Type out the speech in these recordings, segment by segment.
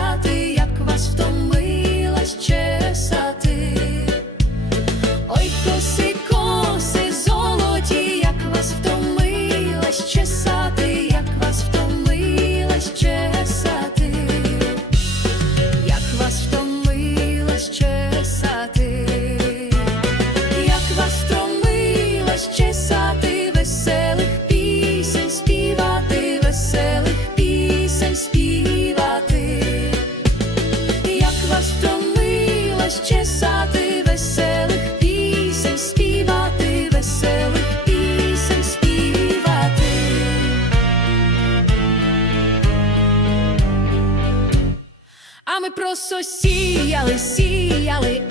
втрати. Просто сіяли, сіяли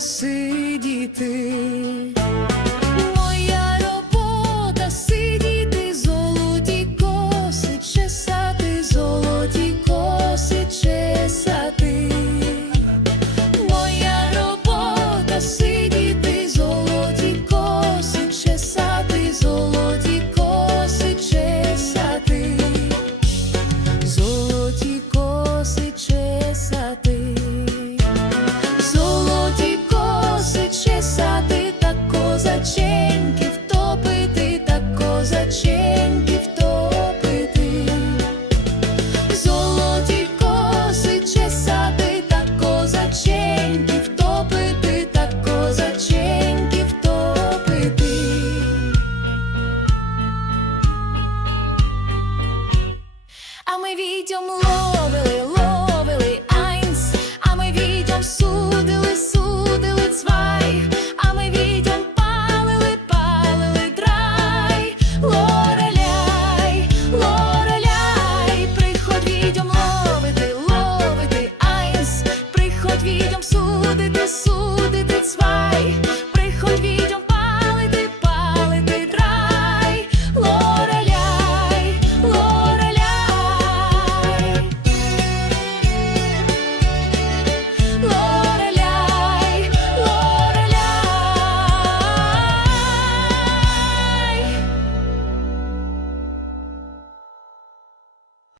робота